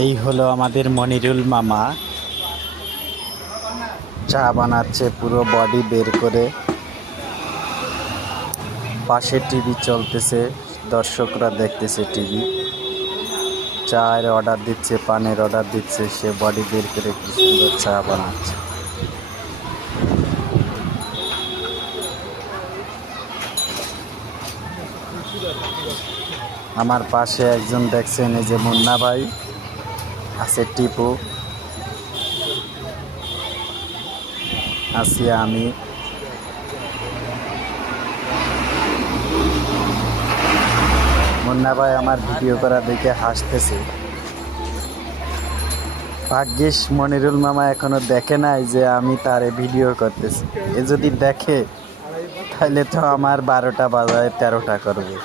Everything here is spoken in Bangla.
এই হলো আমাদের মনিরুল মামা, চা বানাচ্ছে পুরো বডি বের করে। পাশে টিভি চলতেছে, দর্শকরা দেখতেছে টিভি। চায়ের অর্ডার দিচ্ছে, পানের অর্ডার দিচ্ছে, সে বডি বের করে কি সুন্দর চা বানাচ্ছে। আমার পাশে একজন দেখছেন, এই যে মুন্না ভাই আছে, টিপু আছি আমি। মুন্না ভাই আমার ভিডিও করা দেখে হাসতেছে। ভাগ্যিস মনিরুল মামা এখনো দেখে নাই যে আমি তারে ভিডিও করতেছি। এ যদি দেখে তাহলে তো আমার 12টা বাজায় 13টা করবে।